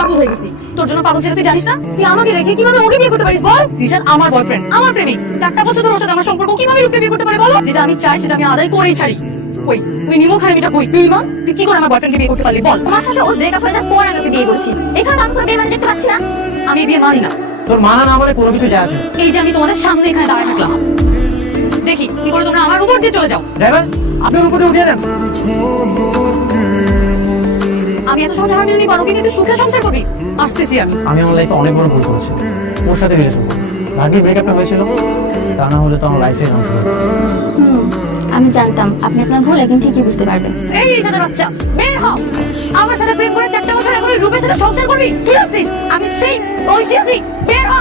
পাগল হয়ে গেছি তোর জন্য। পাগল ছেলে তুই জানিস না তুই আমাকে রেখে কিভাবে ওকে বিয়ে করতে পারিস বল? রিশাদ আমার বয়ফ্রেন্ড, আমার প্রেমিক, 4টা বছর ধরে ওর সাথে আমার সম্পর্ক, কিভাবে রূপকে বিয়ে করতে পারে বলো? যেটা আমি চাই সেটা আমি আদায় করেই ছাড়ি। কই তুই নিমক খারাপিটা কই? তুই মা তুই কি করে আমার বয়ফ্রেন্ডকে বিয়ে করতে পারলি বল? তোমার সাথে ওর ব্রেকআপ হয়ে যাওয়ার পর আমি ওকে বিয়ে করেছি। এখানে তো আমি কোনো বিয়ে মানে দেখতে পাচ্ছি না। আমি বিয়ে মানি না। তোর মানা না মানে কোনো কিছু যায় আসে না। এই যে আমি তোমাদের সামনে এখানে দাঁড়ায় থাকলাম, দেখি কি করে তোমরা আমার উপর দিয়ে চলে যাও। ড্রাইভার, আপনি উপরে উঠিয়ে নেন। আমি এত সহজে হার মেনে নিব, ওকে নিয়ে তুই সুখে সংসার করবি? আসতেছি আমি। আমি আমার লাইফে অনেক বড় ভুল করেছি, ওর সাথে রিলেশন করবো। ভাগ্যে ব্রেকআপটা হয়েছিল, তা না হলে তো আমার লাইফে ধ্বংস হয়ে যেত। আমি জানতাম আপনি আপনার ভুল একদিন ঠিকই বুঝতে পারবেন। এই রিশাদের বাচ্চা বের হও। আমার সাথে প্রেম করে 4টা বছর এখন রূপের সাথে সংসার করবি? কি ভাবছিস আমি সেই ঐশী? বের হ।